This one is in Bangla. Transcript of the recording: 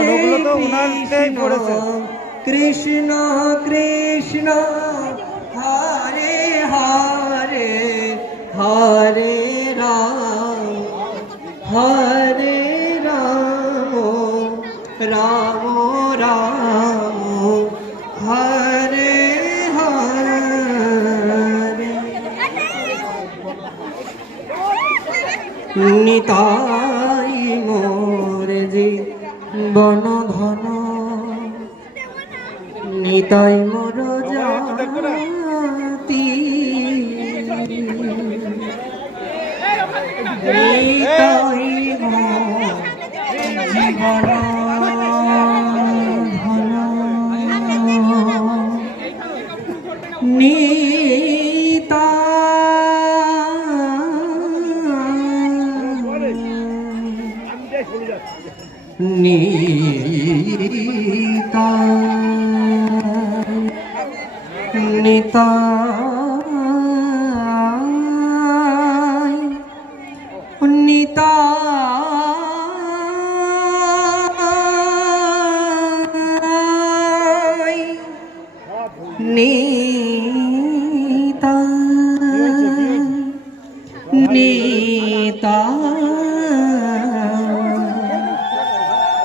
ওগুলো তো উনারটাই পড়েছে। কৃষ্ণ কৃষ্ণ হরে হরে হরে রাম হরে রাম রাম রাম হরে হরে। নিতাই মোর বন ঘন নিতাই মোর জাতি মোর জীবন নিতা নিতা নিতা